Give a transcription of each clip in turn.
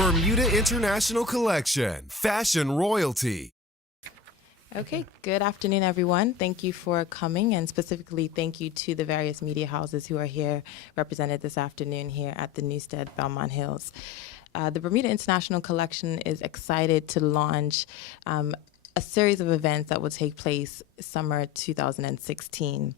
Bermuda International Collection, fashion royalty. Okay, good afternoon, everyone. Thank you for coming, and specifically thank you to the various media houses who are here represented this afternoon here at the Newstead Belmont Hills. The Bermuda International Collection is excited to launch a series of events that will take place summer 2016.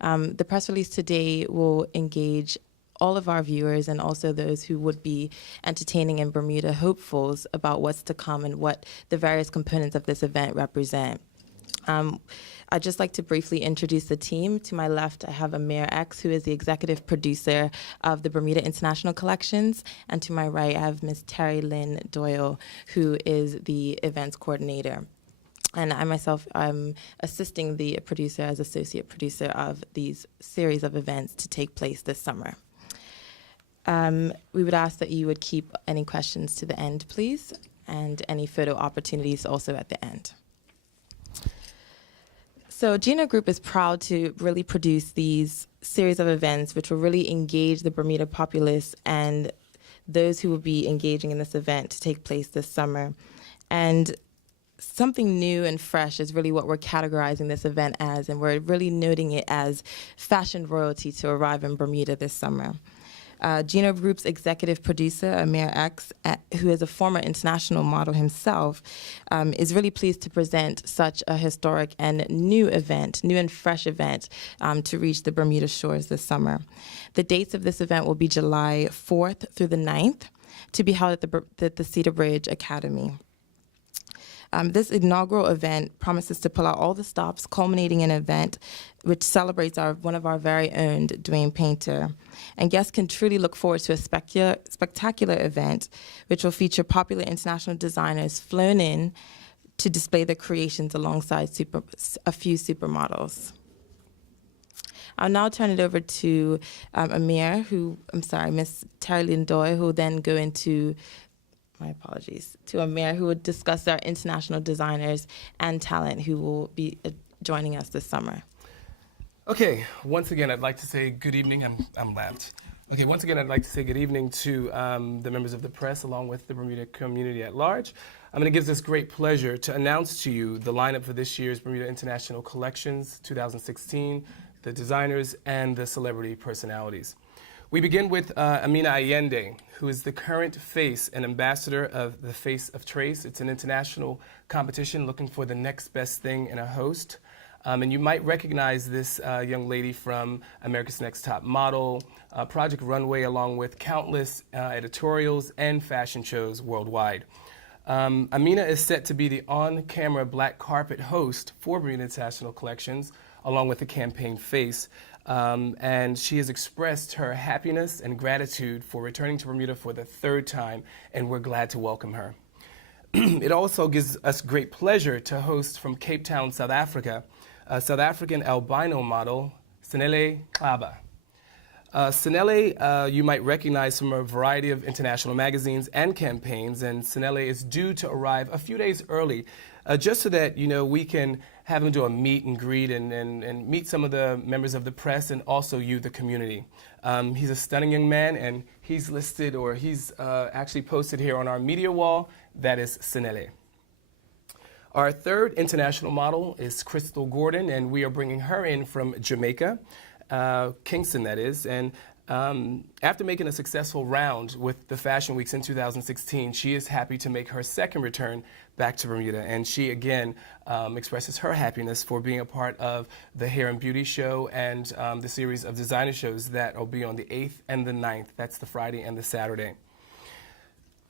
The press release today will engage all of our viewers and also those who would be entertaining in Bermuda hopefuls about what's to come and what the various components of this event represent. I'd just like to briefly introduce the team. To my left, I have Amir X, who is the executive producer of the Bermuda International Collections. And to my right, I have Ms. Terry Lynn Doyle, who is the events coordinator. And I myself am assisting the producer as associate producer of these series of events to take place this summer. We would ask that you would keep any questions to the end, please, and any photo opportunities also at the end. So Gino Group is proud to really produce these series of events which will really engage the Bermuda populace and those who will be engaging in this event to take place this summer. And something new and fresh is really what we're categorizing this event as, and we're really noting it as fashion royalty to arrive in Bermuda this summer. Gino Group's executive producer, Amir X, who is a former international model himself, is really pleased to present such a historic and new and fresh event to reach the Bermuda shores this summer. The dates of this event will be July 4th through the 9th, to be held at the Cedar Bridge Academy. This inaugural event promises to pull out all the stops, culminating in an event which celebrates one of our very own Dwayne Painter. And guests can truly look forward to a spectacular event which will feature popular international designers flown in to display their creations alongside a few supermodels. I'll now turn it over to Miss Terry Lynn Doyle, who will then go into to Amir, who will discuss our international designers and talent who will be joining us this summer. Okay, once again, I'd like to say good evening. I'm lapped. Okay, once again, I'd like to say good evening to the members of the press, along with the Bermuda community at large. It gives us great pleasure to announce to you the lineup for this year's Bermuda International Collections 2016, the designers, and the celebrity personalities. We begin with Amina Allende, who is the current face and ambassador of the Face of Trace. It's an international competition looking for the next best thing in a host. And you might recognize this young lady from America's Next Top Model, Project Runway, along with countless editorials and fashion shows worldwide. Amina is set to be the on-camera black carpet host for Bermuda International Collections, along with the campaign face. And she has expressed her happiness and gratitude for returning to Bermuda for the third time, and we're glad to welcome her. It also gives us great pleasure to host from Cape Town, South Africa, South African albino model, Sinele Xaba. Sinele, you might recognize from a variety of international magazines and campaigns, and Sinele is due to arrive a few days early, just so that we can have him do a meet and greet and meet some of the members of the press and also you, the community. He's a stunning young man, and he's listed, or he's actually posted here on our media wall. That is Sinele. Our third international model is Crystal Gordon, and we are bringing her in from Jamaica, Kingston that is, and after making a successful round with the Fashion Weeks in 2016, she is happy to make her second return back to Bermuda, and she again expresses her happiness for being a part of the Hair and Beauty Show and the series of designer shows that will be on the 8th and the 9th. That's the Friday and the Saturday.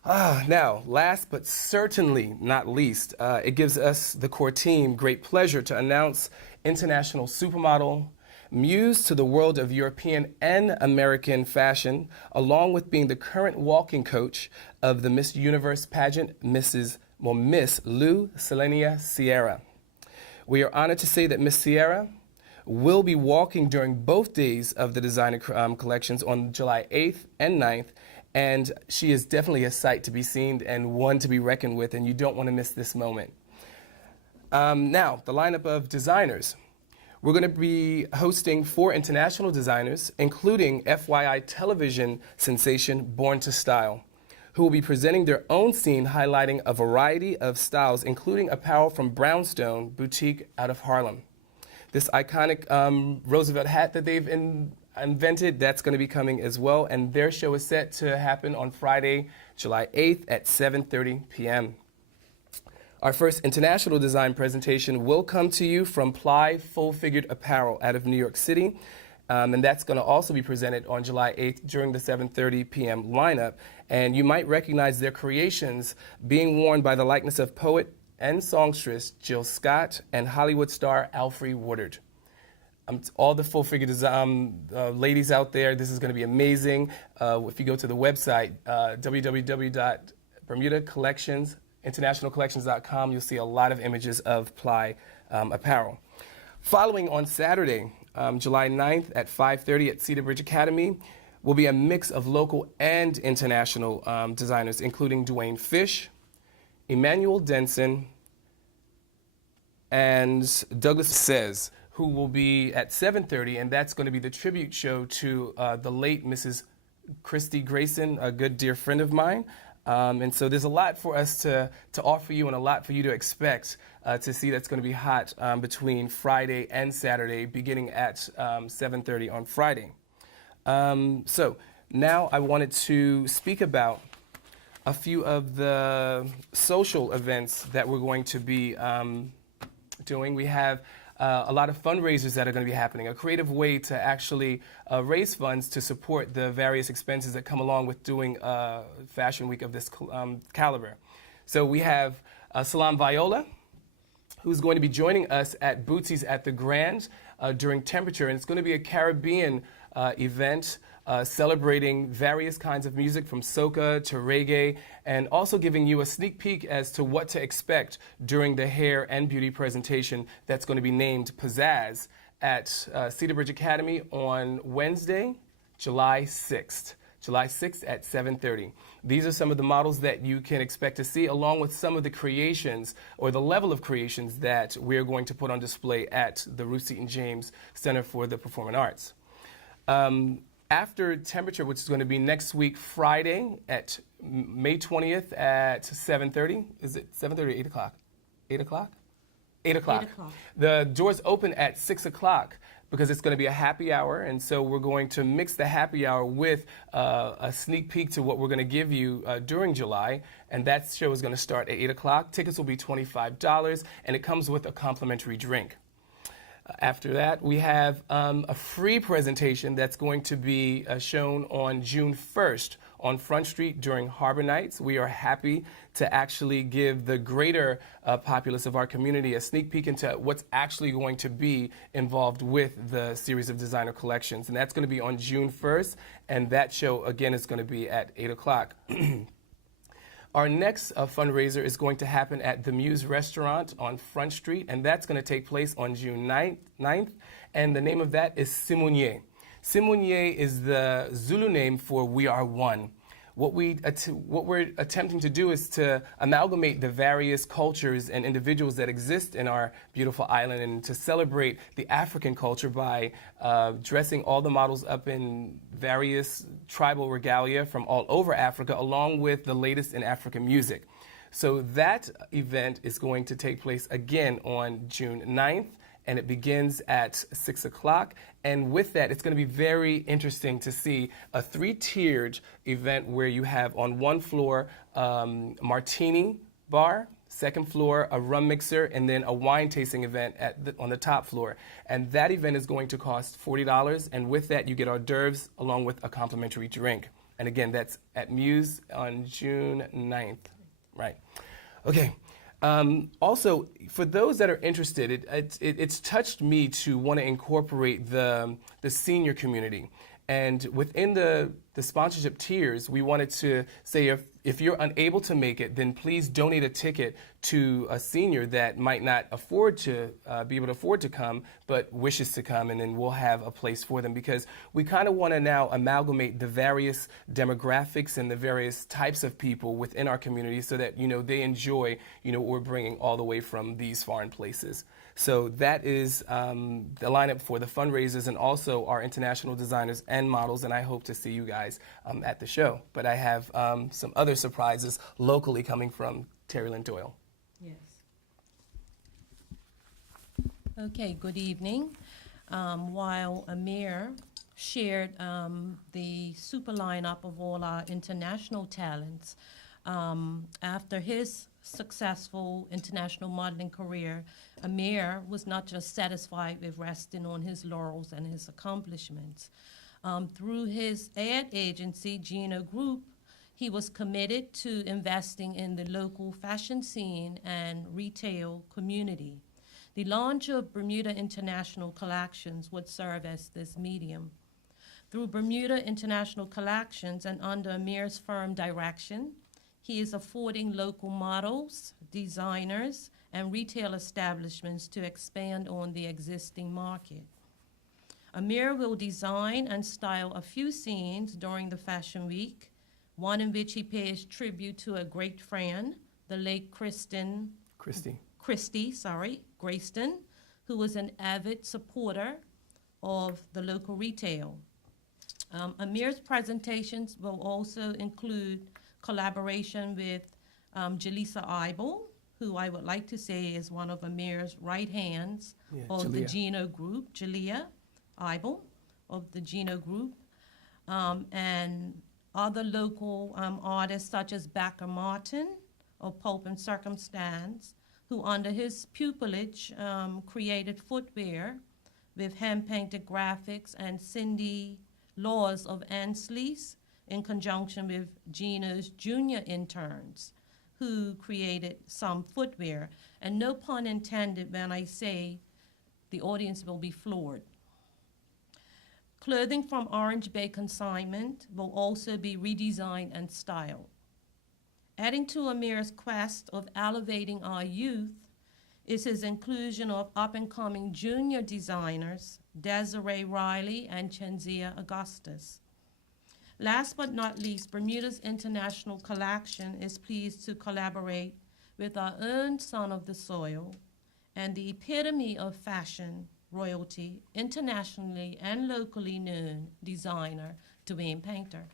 Now, last but certainly not least, it gives us, the core team, great pleasure to announce international supermodel, muse to the world of European and American fashion, along with being the current walking coach of the Miss Universe pageant, Miss Lou Selenia Sierra. We are honored to say that Miss Sierra will be walking during both days of the designer collections on July 8th and 9th, and she is definitely a sight to be seen and one to be reckoned with, and you don't want to miss this moment. Now, the lineup of designers. We're going to be hosting 4 international designers, including FYI television sensation Born to Style, who will be presenting their own scene highlighting a variety of styles, including apparel from Brownstone Boutique out of Harlem. This iconic Roosevelt hat that they've invented, that's going to be coming as well, and their show is set to happen on Friday, July 8th at 7:30 p.m. Our first international design presentation will come to you from Ply Full Figured Apparel out of New York City. And that's going to also be presented on July 8th during the 7:30 p.m. lineup. And you might recognize their creations being worn by the likeness of poet and songstress Jill Scott and Hollywood star Alfre Woodard. All the full figure design ladies out there, this is going to be amazing. If you go to the website, www.bermudacollectionsinternationalcollections.com, you'll see a lot of images of Ply apparel. Following on Saturday, July 9th at 5:30 at Cedar Bridge Academy, will be a mix of local and international designers, including Dwayne Fish, Emmanuel Denson, and Douglas Says, who will be at 7:30, and that's going to be the tribute show to the late Mrs. Christy Grayson, a good dear friend of mine. And so there's a lot for us to offer you and a lot for you to expect to see that's going to be hot between Friday and Saturday, beginning at 7:30 on Friday. So now I wanted to speak about a few of the social events that we're going to be doing. We have a lot of fundraisers that are going to be happening, a creative way to actually raise funds to support the various expenses that come along with doing Fashion Week of this caliber. So we have Salam Viola, who's going to be joining us at Bootsy's at the Grand during Temperature, and it's going to be a Caribbean event celebrating various kinds of music from soca to reggae, and also giving you a sneak peek as to what to expect during the hair and beauty presentation that's going to be named Pizzazz at Cedar Bridge Academy on Wednesday, July 6th. July 6th at 7:30. These are some of the models that you can expect to see, along with some of the creations or the level of creations that we're going to put on display at the Ruth Seton James Center for the Performing Arts. After Temperature, which is going to be next week, Friday at May 20th at 7:30. Is it 7:30 or 8 o'clock? 8 o'clock? 8 o'clock. 8 o'clock. The doors open at 6 o'clock because it's going to be a happy hour, and so we're going to mix the happy hour with a sneak peek to what we're going to give you during July, and that show is going to start at 8 o'clock. Tickets will be $25, and it comes with a complimentary drink. After that, we have a free presentation that's going to be shown on June 1st on Front Street during Harbor Nights. We are happy to actually give the greater populace of our community a sneak peek into what's actually going to be involved with the series of designer collections. And that's going to be on June 1st, and that show, again, is going to be at 8 o'clock. Our next fundraiser is going to happen at the Muse Restaurant on Front Street, and that's going to take place on June 9th, and the name of that is Simunye. Simunye is the Zulu name for We Are One. What we're attempting to do is to amalgamate the various cultures and individuals that exist in our beautiful island, and to celebrate the African culture by dressing all the models up in various tribal regalia from all over Africa, along with the latest in African music. So that event is going to take place again on June 9th, and it begins at 6 o'clock. And with that, it's going to be very interesting to see a 3-tiered event where you have on one floor martini bar, second floor a rum mixer, and then a wine tasting event on the top floor. And that event is going to cost $40, and with that, you get hors d'oeuvres along with a complimentary drink. And again, that's at Muse on June 9th. Right. Okay. Also, for those that are interested, it's touched me to want to incorporate the senior community. And within the sponsorship tiers, we wanted to say if you're unable to make it, then please donate a ticket to a senior that might not afford to be able to afford to come, but wishes to come, and then we'll have a place for them, because we kind of want to now amalgamate the various demographics and the various types of people within our community so that, they enjoy, what we're bringing all the way from these foreign places. So that is the lineup for the fundraisers and also our international designers and models, and I hope to see you guys at the show. But I have some other surprises locally coming from Terry Lynn Doyle. Yes. Okay, good evening. While Amir shared the super lineup of all our international talents, after his successful international modeling career, Amir was not just satisfied with resting on his laurels and his accomplishments. Through his ad agency, Gino Group, he was committed to investing in the local fashion scene and retail community. The launch of Bermuda International Collections would serve as this medium. Through Bermuda International Collections and under Amir's firm direction, he is affording local models, designers, and retail establishments to expand on the existing market. Amir will design and style a few scenes during the Fashion Week, one in which he pays tribute to a great friend, the late Grayston, who was an avid supporter of the local retail. Amir's presentations will also include collaboration with Jalisa Eibel, who I would like to say is one of Amir's right hands of the Gino Group, Jalea Eibel of the Gino Group, and other local artists such as Backer Martin of Pulp and Circumstance, who under his pupillage created footwear with hand-painted graphics, and Cindy Laws of Ansleys in conjunction with Gino's junior interns, who created some footwear. And no pun intended when I say the audience will be floored. Clothing from Orange Bay Consignment will also be redesigned and styled. Adding to Amir's quest of elevating our youth is his inclusion of up-and-coming junior designers, Desiree Riley and Chenzia Augustus. Last but not least, Bermuda's International Collection is pleased to collaborate with our own son of the soil and the epitome of fashion royalty, internationally and locally known designer Dwayne Painter,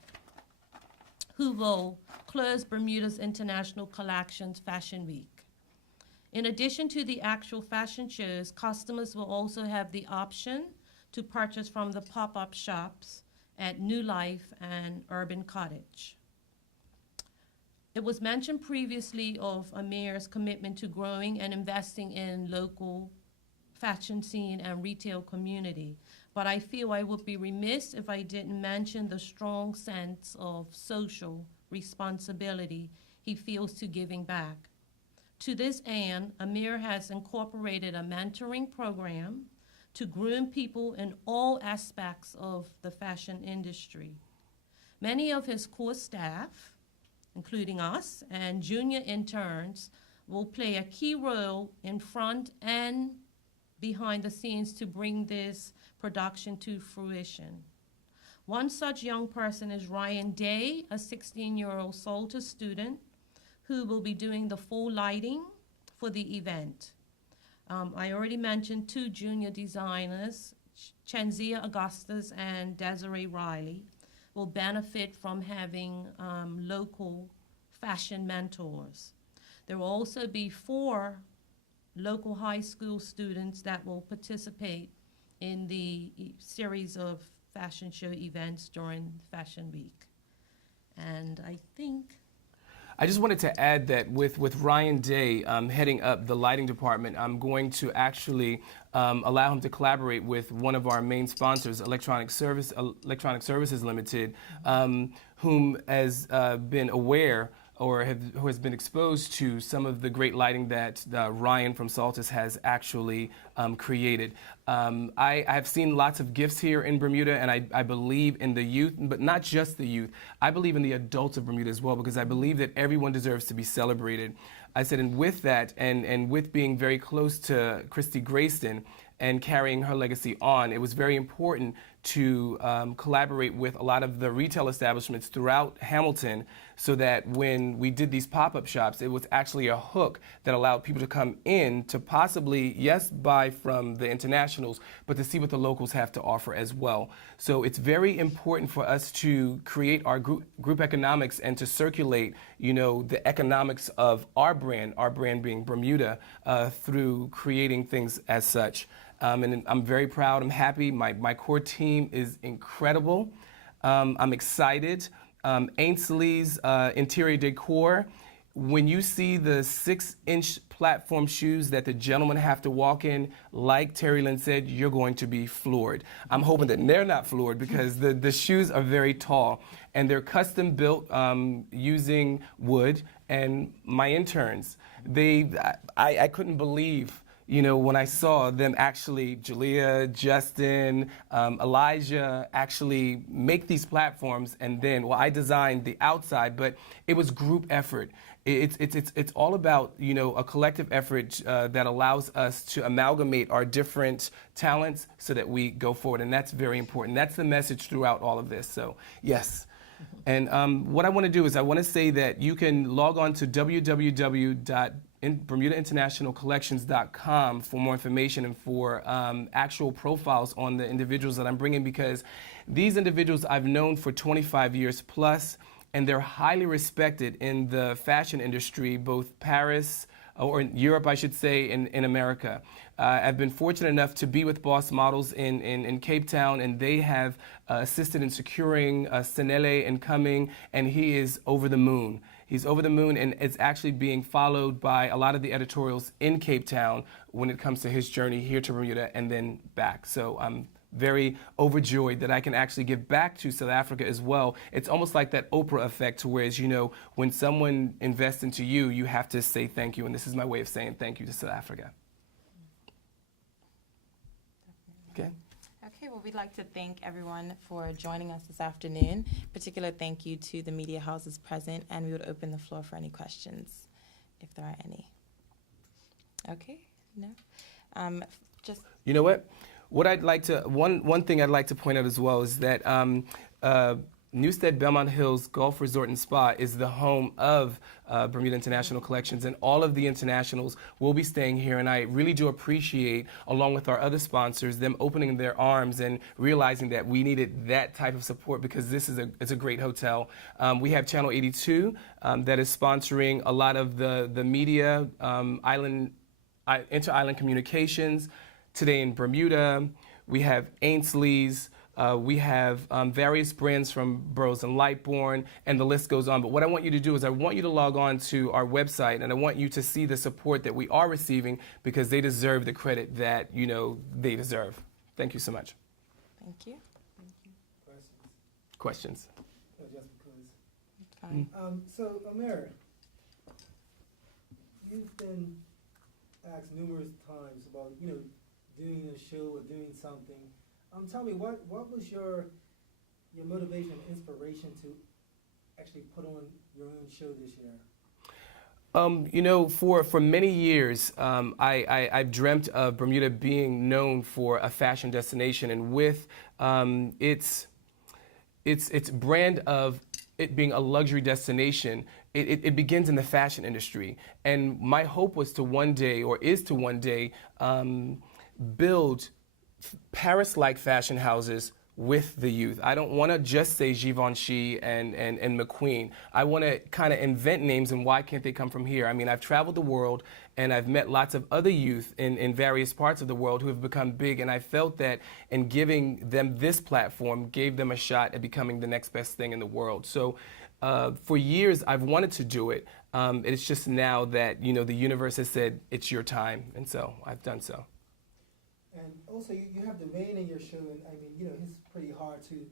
who will close Bermuda's International Collections Fashion Week. In addition to the actual fashion shows, customers will also have the option to purchase from the pop-up shops at New Life and Urban Cottage. It was mentioned previously of Amir's commitment to growing and investing in local fashion scene and retail community, but I feel I would be remiss if I didn't mention the strong sense of social responsibility he feels to giving back. To this end, Amir has incorporated a mentoring program to groom people in all aspects of the fashion industry. Many of his core staff, including us, and junior interns will play a key role in front and behind the scenes to bring this production to fruition. One such young person is Ryan Day, a 16-year-old Salter student who will be doing the full lighting for the event. I already mentioned two junior designers, Chenzia Augustus and Desiree Riley, will benefit from having local fashion mentors. There will also be 4 local high school students that will participate in the series of fashion show events during Fashion Week. And I think I just wanted to add that with Ryan Day heading up the lighting department, I'm going to actually allow him to collaborate with one of our main sponsors, Electronic Services Limited, whom has been aware or who has been exposed to some of the great lighting that Ryan from Saltus has actually created. I have seen lots of gifts here in Bermuda, and I believe in the youth, but not just the youth. I believe in the adults of Bermuda as well, because I believe that everyone deserves to be celebrated. I said, and with that, and with being very close to Christy Grayston and carrying her legacy on, it was very important to collaborate with a lot of the retail establishments throughout Hamilton so that when we did these pop-up shops, it was actually a hook that allowed people to come in to possibly, yes, buy from the internationals, but to see what the locals have to offer as well. So it's very important for us to create our group economics and to circulate, you know, the economics of our brand being Bermuda, through creating things as such. And I'm very proud, I'm happy. My core team is incredible. I'm excited. Ainsley's interior decor, when you see the 6-inch platform shoes that the gentlemen have to walk in, like Terry Lynn said, you're going to be floored. I'm hoping that they're not floored because the shoes are very tall and they're custom built using wood. And my interns, I couldn't believe, you know, when I saw them actually, Julia, Justin, Elijah, actually make these platforms, and then, well, I designed the outside, but it was group effort. It's all about, you know, a collective effort that allows us to amalgamate our different talents so that we go forward, and that's very important. That's the message throughout all of this. So, yes. And what I want to do is I want to say that you can log on to BermudaInternationalCollections.com for more information and for actual profiles on the individuals that I'm bringing, because these individuals I've known for 25 years plus, and they're highly respected in the fashion industry, both Paris, or in Europe, I should say, in America. I've been fortunate enough to be with Boss Models in Cape Town, and they have assisted in securing Senele and Coming, and he is over the moon. He's over the moon, and it's actually being followed by a lot of the editorials in Cape Town when it comes to his journey here to Bermuda and then back. So I'm very overjoyed that I can actually give back to South Africa as well. It's almost like that Oprah effect, whereas, you know, when someone invests into you, you have to say thank you, and this is my way of saying thank you to South Africa. Okay. Okay, well, we'd like to thank everyone for joining us this afternoon. Particular thank you to the media houses present, and we would open the floor for any questions, if there are any. Okay, no? Just. You know what? What I'd like to, one thing I'd like to point out as well is that Newstead Belmont Hills Golf Resort and Spa is the home of Bermuda International Collections, and all of the internationals will be staying here, and I really do appreciate, along with our other sponsors, them opening their arms and realizing that we needed that type of support, because this is a great hotel. We have Channel 82 that is sponsoring a lot of the media, inter-island communications. Today in Bermuda, we have Ainsley's, we have various brands from Burroughs and Lightbourne, and the list goes on. But what I want you to do is I want you to log on to our website, and I want you to see the support that we are receiving, because they deserve the credit that, you know, they deserve. Thank you so much. Thank you. Questions? Just because. Fine. So, Amir, you've been asked numerous times about, you know, doing a show or doing something. Tell me, what was your motivation, inspiration to actually put on your own show this year? You know, for many years, I've dreamt of Bermuda being known for a fashion destination, and with its brand of it being a luxury destination, it begins in the fashion industry. And my hope was to one day, or is to one day, build Paris-like fashion houses with the youth. I don't want to just say Givenchy and McQueen. I want to kind of invent names, and why can't they come from here? I mean, I've traveled the world, and I've met lots of other youth in various parts of the world who have become big, and I felt that in giving them this platform gave them a shot at becoming the next best thing in the world. So for years, I've wanted to do it. It's just now that, you know, the universe has said, it's your time, and so I've done so. And also, you have Dwayne in your show, and I mean, you know, he's pretty hard to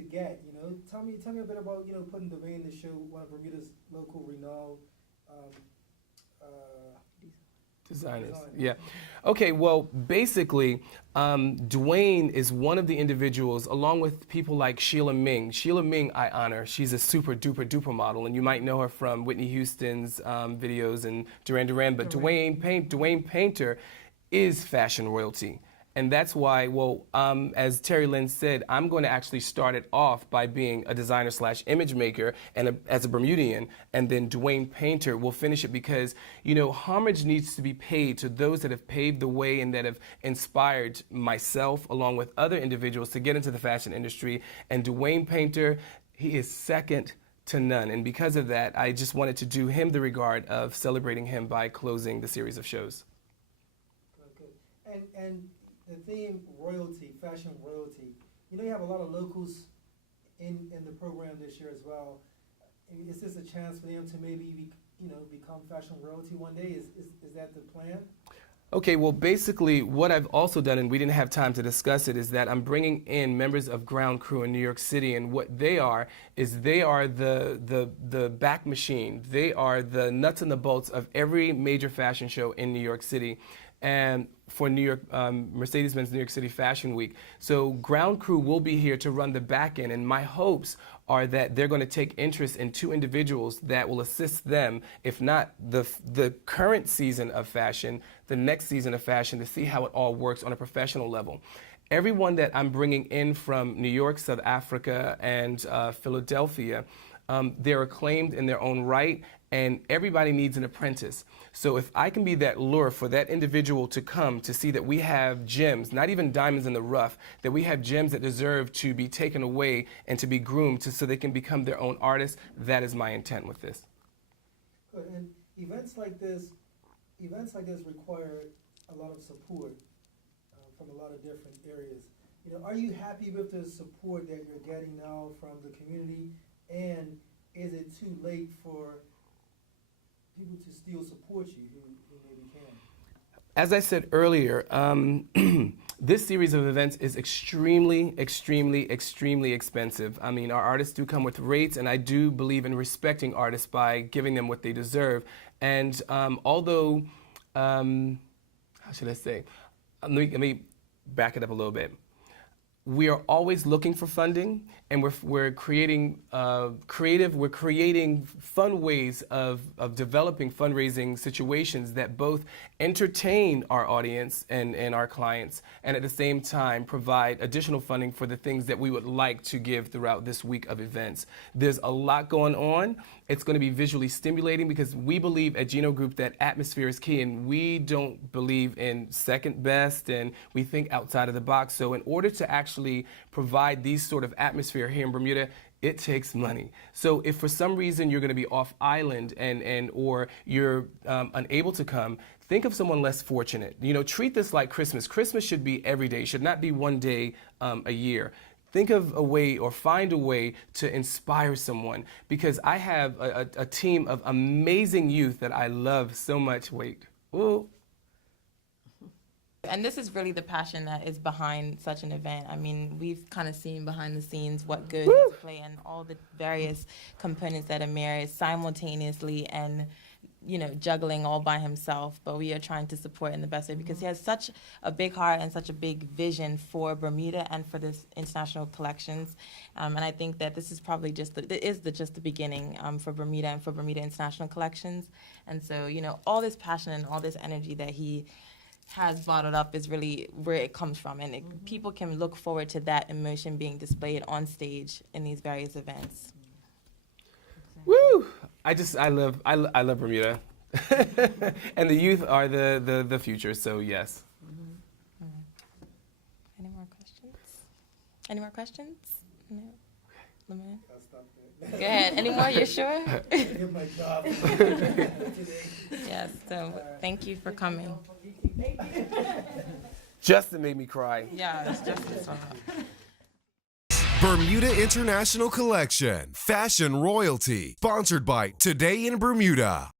get. You know, tell me a bit about, you know, putting Dwayne in the show, one of Bermuda's local renowned designers. Yeah. Okay. Well, basically, Dwayne is one of the individuals, along with people like Sheila Ming. Sheila Ming, I honor. She's a super duper model, and you might know her from Whitney Houston's videos and Duran Duran. But Dwayne Painter is fashion royalty. And that's why, well, as Terry Lynn said, I'm going to actually start it off by being a designer / image maker and as a Bermudian, and then Dwayne Painter will finish it because, you know, homage needs to be paid to those that have paved the way and that have inspired myself along with other individuals to get into the fashion industry. And Dwayne Painter, he is second to none. And because of that, I just wanted to do him the regard of celebrating him by closing the series of shows. Okay. And the theme royalty, fashion royalty. You know, you have a lot of locals in the program this year as well. Is this a chance for them to maybe become fashion royalty one day? Is that the plan? Okay, well, basically, what I've also done, and we didn't have time to discuss it, is that I'm bringing in members of ground crew in New York City, and what they are is they are the back machine. They are the nuts and the bolts of every major fashion show in New York City, and for New York Mercedes-Benz New York City Fashion Week. So ground crew will be here to run the back end, and my hopes are that they're going to take interest in 2 individuals that will assist them, if not the current season of fashion, the next season of fashion, to see how it all works on a professional level. Everyone that I'm bringing in from New York, South Africa, and Philadelphia, they're acclaimed in their own right, and everybody needs an apprentice. So if I can be that lure for that individual to come to see that we have gems, not even diamonds in the rough, that we have gems that deserve to be taken away and to be groomed so they can become their own artists, that is my intent with this. Good. And events like this require a lot of support from a lot of different areas. You know, are you happy with the support that you're getting now from the community? And is it too late for people to still support you who maybe can? As I said earlier, this series of events is extremely, extremely, extremely expensive. I mean, our artists do come with rates, and I do believe in respecting artists by giving them what they deserve. And although, how should I say? Let me back it up a little bit. We are always looking for funding, and we're creating we're creating fun ways of developing fundraising situations that both entertain our audience and our clients, and at the same time provide additional funding for the things that we would like to give throughout this week of events. There's a lot going on. It's going to be visually stimulating because we believe at Geno Group that atmosphere is key, and we don't believe in second best, and we think outside of the box. So in order to actually provide these sort of atmosphere here in Bermuda, it takes money. So if for some reason you're going to be off island or you're unable to come, think of someone less fortunate. You know, treat this like Christmas. Christmas should be every day. It should not be one day a year. Think of a way or find a way to inspire someone, because I have a team of amazing youth that I love so much. Wait. Ooh. And this is really the passion that is behind such an event. I mean, we've kind of seen behind the scenes what goes into play and all the various components that Amir is simultaneously and, you know, juggling all by himself. But we are trying to support in the best way because he has such a big heart and such a big vision for Bermuda and for this international collections. And I think that this is probably just the beginning for Bermuda and for Bermuda International Collections. And so, you know, all this passion and all this energy that he has bottled up is really where it comes from, and people can look forward to that emotion being displayed on stage in these various events. Woo! I love Bermuda, and the youth are the future. So yes. Any more questions? Any more questions? No. Lemon? I'll stop there. Go ahead. Any more? You're sure? I did my job. Yes. So thank you for coming. Justin made me cry. Yeah, it's just Bermuda International Collection, fashion royalty, sponsored by Today in Bermuda.